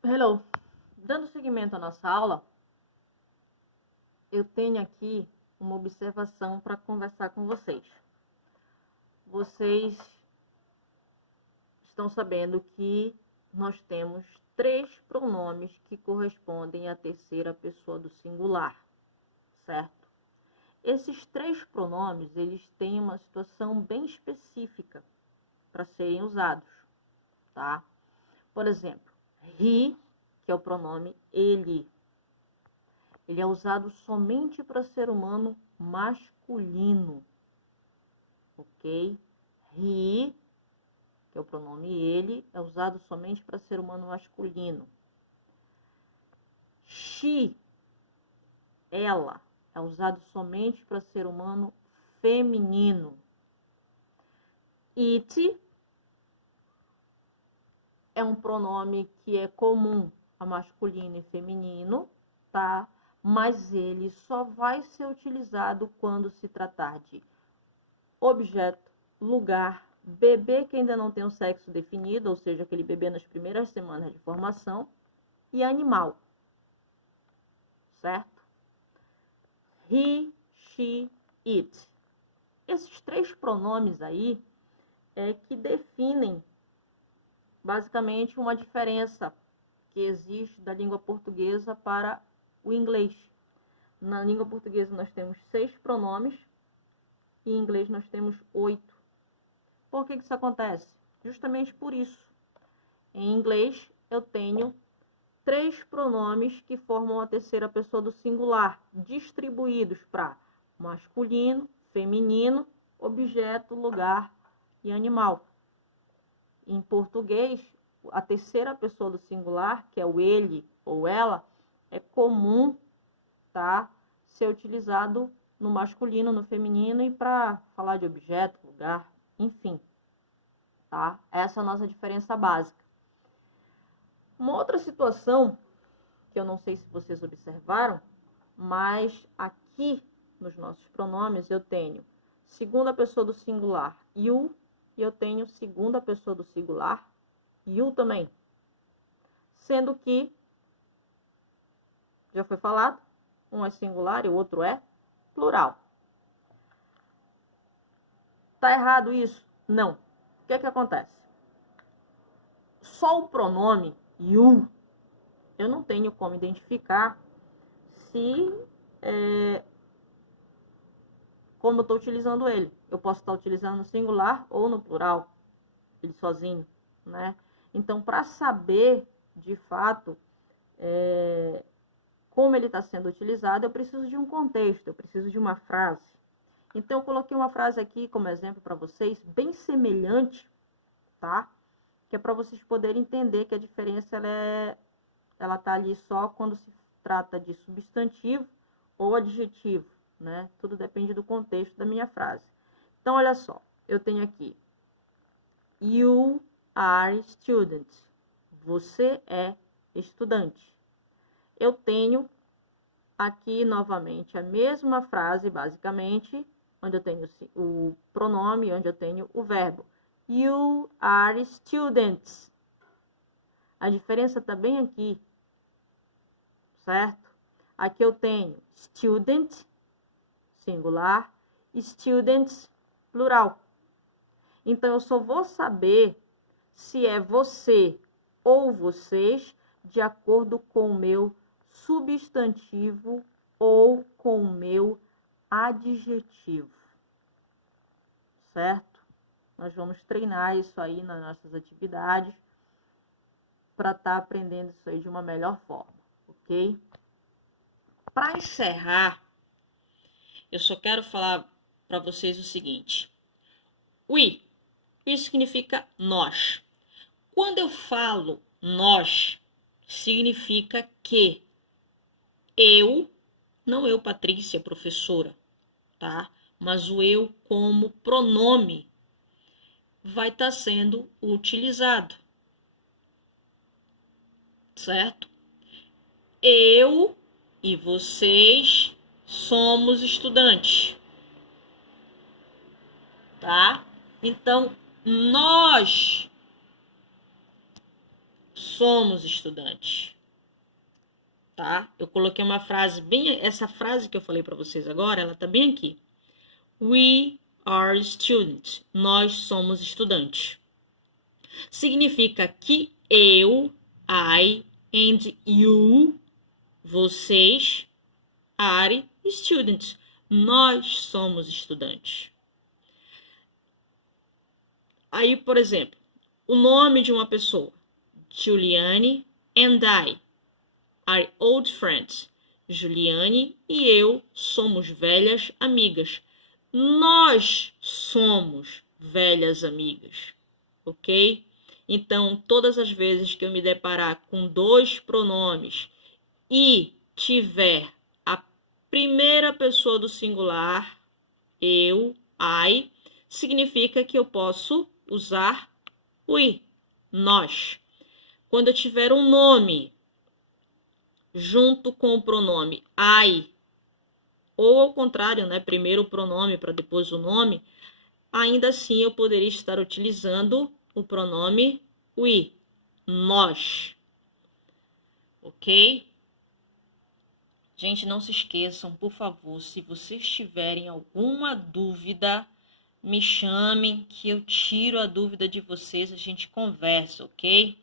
Hello! Dando seguimento à nossa aula, eu tenho aqui uma observação para conversar com vocês. Vocês estão sabendo que nós temos 3 pronomes que correspondem à terceira pessoa do singular, certo? Esses 3 pronomes, eles têm uma situação bem específica para serem usados, tá? Por exemplo, he, que é o pronome ele. Ele é usado somente para ser humano masculino, ok? He, que é o pronome ele, é usado somente para ser humano masculino. She, ela, é usado somente para ser humano feminino. It é um pronome que é comum a masculino e feminino, tá? Mas ele só vai ser utilizado quando se tratar de objeto, lugar, bebê que ainda não tem um sexo definido, ou seja, aquele bebê nas primeiras semanas de formação, e animal, certo? He, she, it. Esses 3 pronomes aí é que definem basicamente uma diferença que existe da língua portuguesa para o inglês. Na língua portuguesa nós temos 6 pronomes e em inglês nós temos 8. Por que isso acontece? Justamente por isso. Em inglês eu tenho 3 pronomes que formam a terceira pessoa do singular, distribuídos para masculino, feminino, objeto, lugar e animal. Em português, a terceira pessoa do singular, que é o ele ou ela, é comum, tá, ser utilizado no masculino, no feminino e para falar de objeto, lugar, enfim. Tá? Essa é a nossa diferença básica. Uma outra situação, que eu não sei se vocês observaram, mas aqui nos nossos pronomes eu tenho segunda pessoa do singular, you, e eu tenho segunda pessoa do singular, you também. Sendo que, já foi falado, um é singular e o outro é plural. Tá errado isso? Não. O que é que acontece? Só o pronome you, eu não tenho como identificar se como eu estou utilizando ele. Eu posso estar utilizando no singular ou no plural, ele sozinho, né? Então, para saber, de fato, como ele está sendo utilizado, eu preciso de um contexto, eu preciso de uma frase. Então, eu coloquei uma frase aqui como exemplo para vocês, bem semelhante, tá? Que é para vocês poderem entender que a diferença ela está ali só quando se trata de substantivo ou adjetivo, né? Tudo depende do contexto da minha frase. Então, olha só, eu tenho aqui, you are student. Você é estudante. Eu tenho aqui novamente a mesma frase, basicamente, onde eu tenho o pronome, onde eu tenho o verbo. You are students. A diferença está bem aqui, certo? Aqui eu tenho student, singular, students, plural. Então, eu só vou saber se é você ou vocês de acordo com o meu substantivo ou com o meu adjetivo, certo? Nós vamos treinar isso aí nas nossas atividades para estar aprendendo isso aí de uma melhor forma, ok? Para encerrar, eu só quero falar para vocês o seguinte. We significa nós. Quando eu falo nós, significa que eu, não eu, Patrícia, professora, tá? Mas o eu como pronome vai estar sendo utilizado, certo? Eu e vocês somos estudantes, tá? Então, nós somos estudantes. Tá? Eu coloquei uma frase bem... Essa frase que eu falei para vocês agora, ela tá bem aqui. We are students. Nós somos estudantes. Significa que eu, I, and you, vocês, are students. Nós somos estudantes. Aí, por exemplo, o nome de uma pessoa. Juliane and I are old friends. Juliane e eu somos velhas amigas. Nós somos velhas amigas, ok? Então, todas as vezes que eu me deparar com dois pronomes e tiver a primeira pessoa do singular, eu, I, significa que eu posso usar we, nós. Quando eu tiver um nome junto com o pronome I, ou ao contrário, né, primeiro o pronome para depois o nome, ainda assim eu poderia estar utilizando o pronome we, nós. Ok? Gente, não se esqueçam, por favor, se vocês tiverem alguma dúvida, me chamem que eu tiro a dúvida de vocês, a gente conversa, ok?